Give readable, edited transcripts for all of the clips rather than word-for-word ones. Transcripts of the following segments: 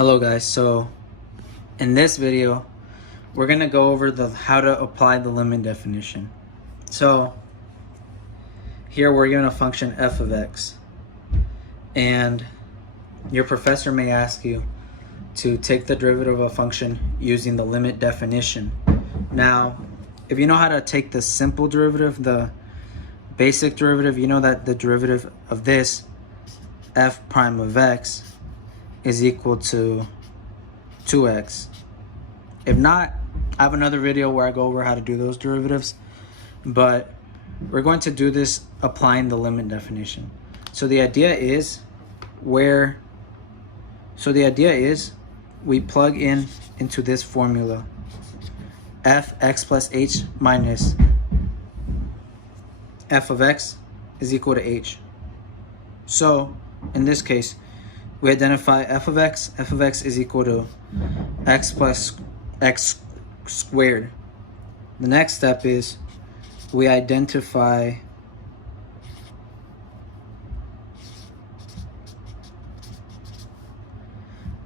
Hello guys, so in this video we're going to go over how to apply the limit definition. So here we're given a function f of x, and your professor may ask you to take the derivative of a function using the limit definition. Now if you know how to take the simple derivative, the basic derivative, you know that the derivative of this f prime of x is equal to 2x. If not, I have another video where I go over how to do those derivatives, but we're going to do this applying the limit definition. So the idea is we plug into this formula f x plus h minus f of x is equal to h. So in this case, we identify f of x is equal to x plus x squared. The next step is we identify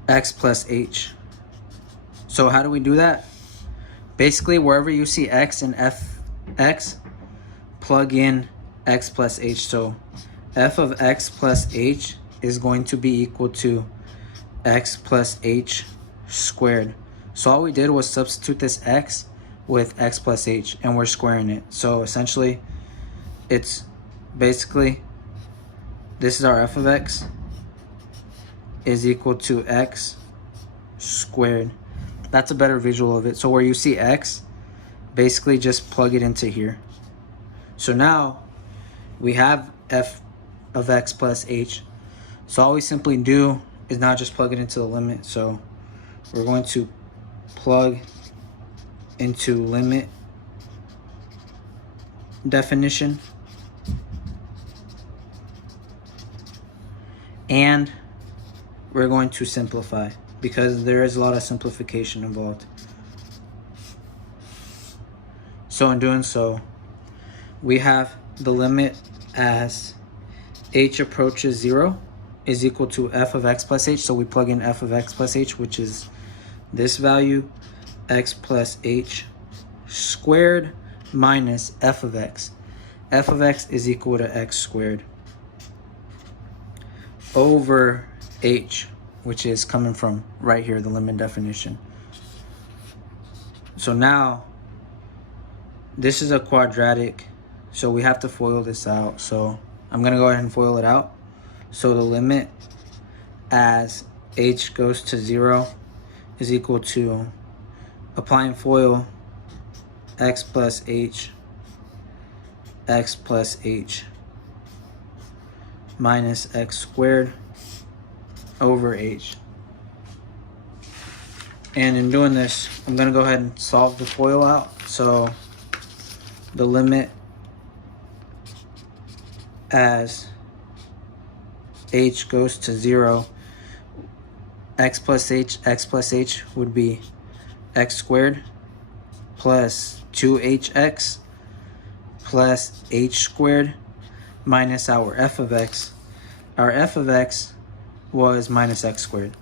x plus h. So how do we do that? Basically, wherever you see x in fx, plug in x plus h. So f of x plus h is going to be equal to x plus h squared. So all we did was substitute this x with x plus h, and we're squaring it. So essentially, it's basically, this is our f of x is equal to x squared. That's a better visual of it. So where you see x, basically just plug it into here. So now we have f of x plus h. So all we simply do is not just plug it into the limit. So we're going to plug into limit definition, and we're going to simplify because there is a lot of simplification involved. So in doing so, we have the limit as h approaches 0 is equal to f of x plus h. So we plug in f of x plus h, which is this value, x plus h squared minus f of x. F of x is equal to x squared over h, which is coming from right here, the limit definition. So now this is a quadratic, so we have to FOIL this out. So I'm going to go ahead and FOIL it out. So the limit as h goes to 0 is equal to, applying FOIL, x plus h minus x squared over h. And in doing this, I'm going to go ahead and solve the FOIL out. So the limit as h goes to 0, x plus h would be x squared plus 2hx plus h squared minus our f of x. Our f of x was minus x squared,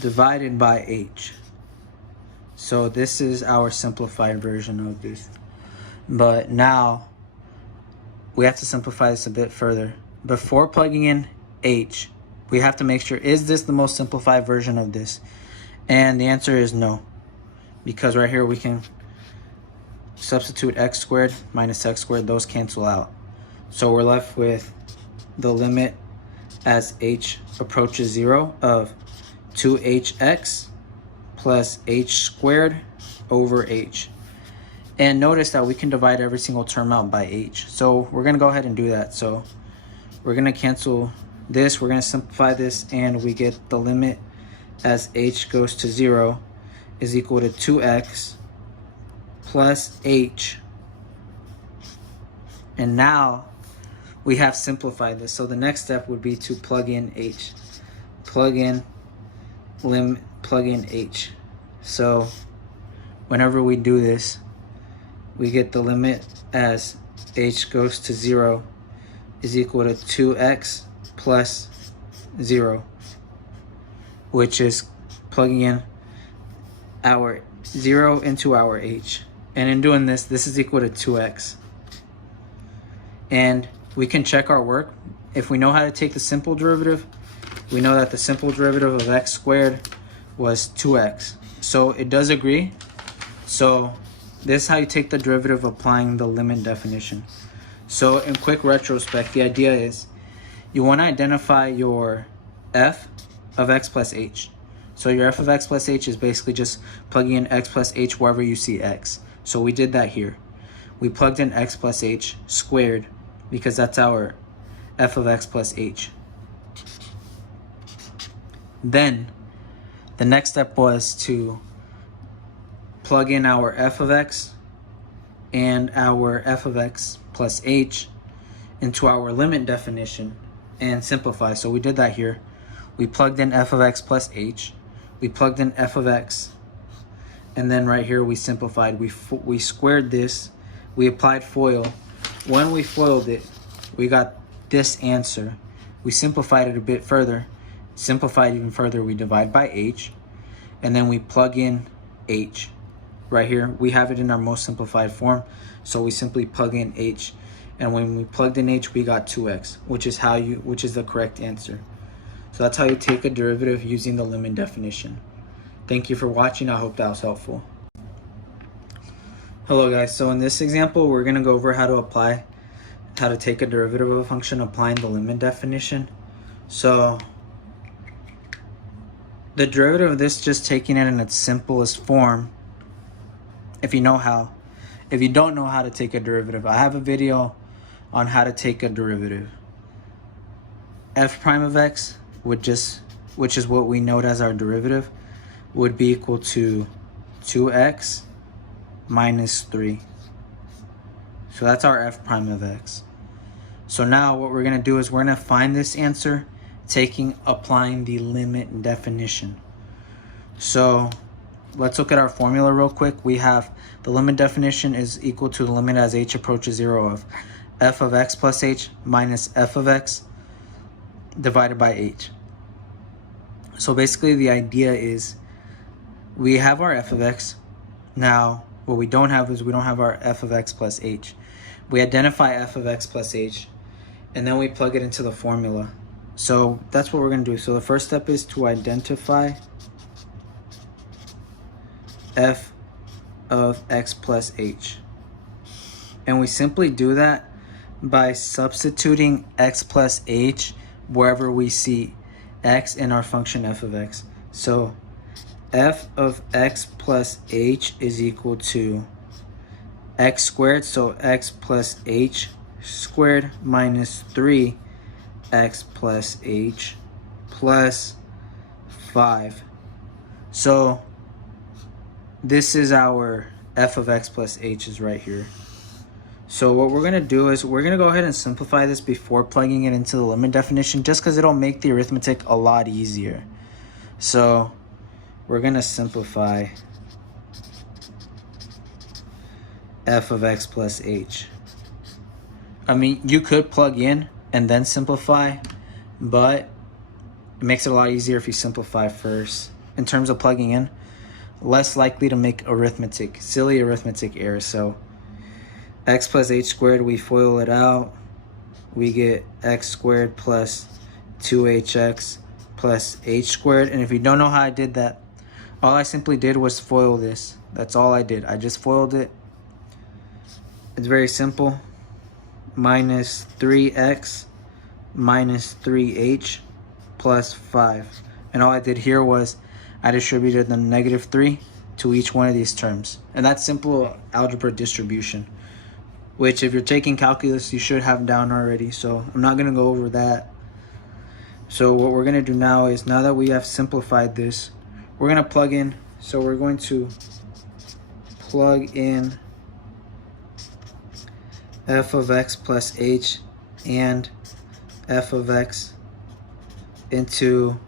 divided by h. So this is our simplified version of this. But now we have to simplify this a bit further. Before plugging in h, we have to make sure, is this the most simplified version of this? And the answer is no, because right here we can substitute x squared minus x squared, those cancel out. So we're left with the limit as h approaches 0 of 2hx plus h squared over h. And notice that we can divide every single term out by h. So we're going to go ahead and do that. So we're going to cancel this, we're going to simplify this, and we get the limit as h goes to 0 is equal to 2x plus h. And now we have simplified this. So the next step would be to plug in h. Plug in h. So whenever we do this, we get the limit as h goes to 0 is equal to 2x plus 0, which is plugging in our 0 into our h. And in doing this, this is equal to 2x. And we can check our work. If we know how to take the simple derivative, we know that the simple derivative of x squared was 2x. So it does agree. So this is how you take the derivative applying the limit definition. So in quick retrospect, the idea is you want to identify your f of x plus h. So your f of x plus h is basically just plugging in x plus h wherever you see x. So we did that here. We plugged in x plus h squared because that's our f of x plus h. Then the next step was to plug in our f of x and our f of x plus h into our limit definition and simplify. So we did that here. We plugged in f of x plus h. We plugged in f of x. And then right here we simplified. We squared this. We applied FOIL. When we FOILed it, we got this answer. We simplified it a bit further. Simplified even further, we divide by h. And then we plug in h. Right here, we have it in our most simplified form. So we simply plug in h. And when we plugged in h, we got 2x, which is the correct answer. So that's how you take a derivative using the limit definition. Thank you for watching. I hope that was helpful. Hello guys, so in this example, we're gonna go over how to take a derivative of a function applying the limit definition. So the derivative of this, just taking it in its simplest form, if you know how. If you don't know how to take a derivative, I have a video on how to take a derivative. F prime of x which is what we note as our derivative, would be equal to 2x minus 3. So that's our f prime of x. So now what we're going to do is we're going to find this answer applying the limit definition. So let's look at our formula real quick. We have the limit definition is equal to the limit as h approaches 0 of f of x plus h minus f of x divided by h. So basically the idea is we have our f of x. Now what we don't have is we don't have our f of x plus h. We identify f of x plus h and then we plug it into the formula. So that's what we're going to do. So the first step is to identify f of x plus h. And we simply do that by substituting x plus h wherever we see x in our function f of x. So f of x plus h is equal to x squared, so x plus h squared minus 3x plus h plus 5. So this is our f of x plus h is right here. So what we're going to do is we're going to go ahead and simplify this before plugging it into the limit definition, just because it'll make the arithmetic a lot easier. So we're going to simplify f of x plus h. I mean, you could plug in and then simplify, but it makes it a lot easier if you simplify first. In terms of plugging in, less likely to make silly arithmetic errors. So x plus h squared, we FOIL it out. We get x squared plus 2hx plus h squared. And if you don't know how I did that, all I simply did was FOIL this. That's all I did. I just FOILed it. It's very simple. Minus 3x minus 3h plus 5. And all I did here was I distributed the negative 3 to each one of these terms. And that's simple algebra distribution, which if you're taking calculus, you should have down already. So I'm not going to go over that. So what we're going to do now is, now that we have simplified this, we're going to plug in. So we're going to plug in f of x plus h and f of x into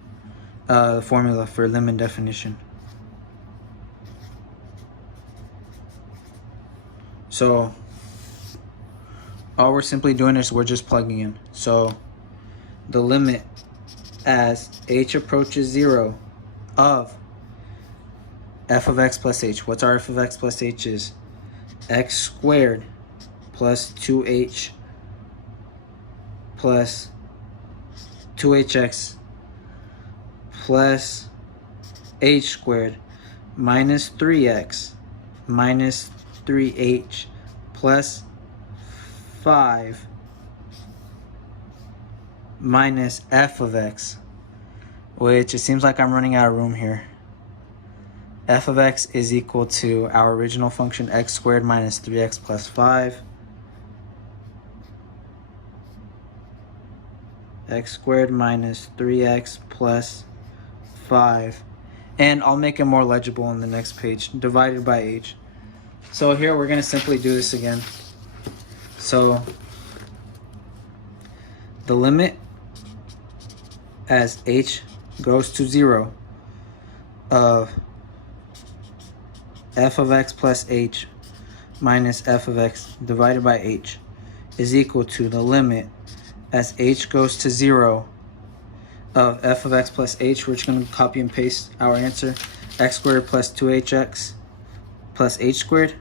the formula for limit definition. So all we're simply doing is we're just plugging in. So the limit as h approaches 0 of f of x plus h. What's our f of x plus h is? X squared plus 2h plus 2hx plus h squared minus 3x minus 3h plus 5 minus f of x, which it seems like I'm running out of room here. F of x is equal to our original function x squared minus 3x plus 5. X squared minus 3x plus 5. And I'll make it more legible on the next page, divided by h. So here we're going to simply do this again. So the limit as h goes to 0 of f of x plus h minus f of x divided by h is equal to the limit as h goes to 0 of f of x plus h. We're just going to copy and paste our answer. X squared plus 2hx plus h squared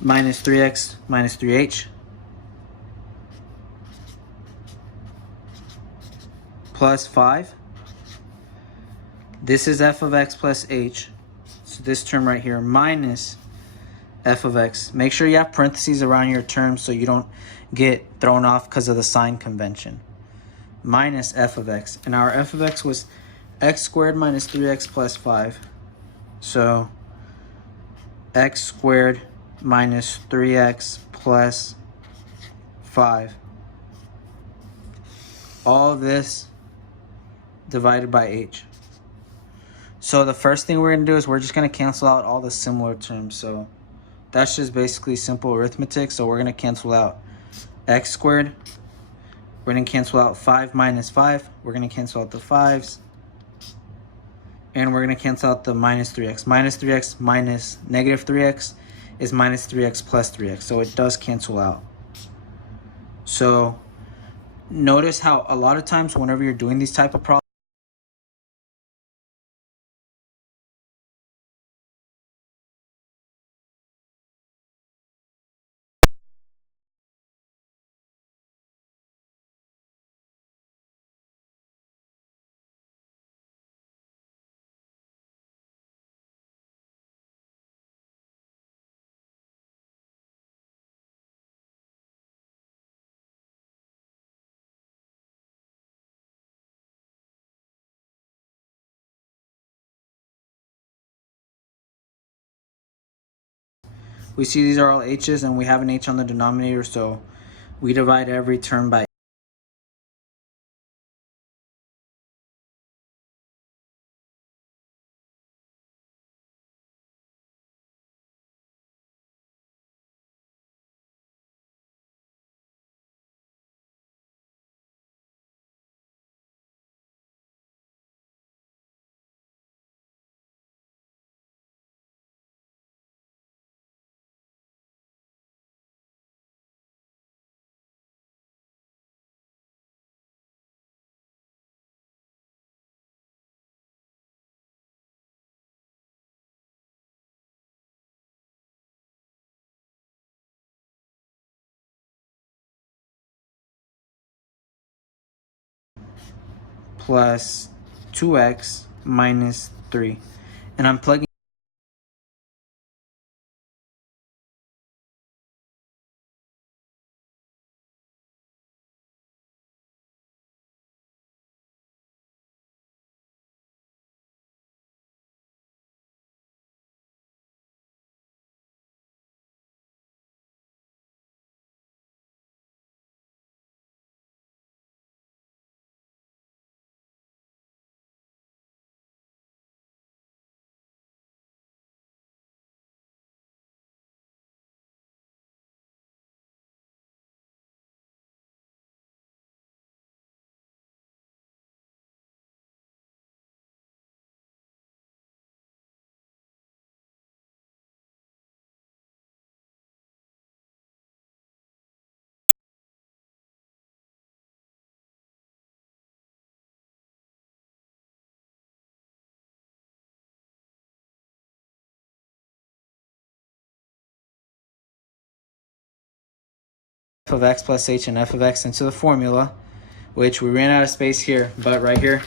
minus 3x minus 3h plus 5. This is f of x plus h. So this term right here minus f of x. Make sure you have parentheses around your term so you don't get thrown off because of the sign convention. Minus f of x. And our f of x was x squared minus 3x plus 5. So x squared minus 3x plus 5. All of this divided by h. So the first thing we're going to do is we're just going to cancel out all the similar terms. So that's just basically simple arithmetic. So we're going to cancel out x squared. We're going to cancel out 5 minus 5. We're going to cancel out the 5s. And we're going to cancel out the minus 3x. Minus 3x minus negative 3x is minus 3x plus 3x. So it does cancel out. So notice how a lot of times whenever you're doing these type of problems, we see these are all h's and we have an h on the denominator, so we divide every term by plus 2x minus 3. And I'm plugging of x plus h and f of x into the formula, which we ran out of space here, but right here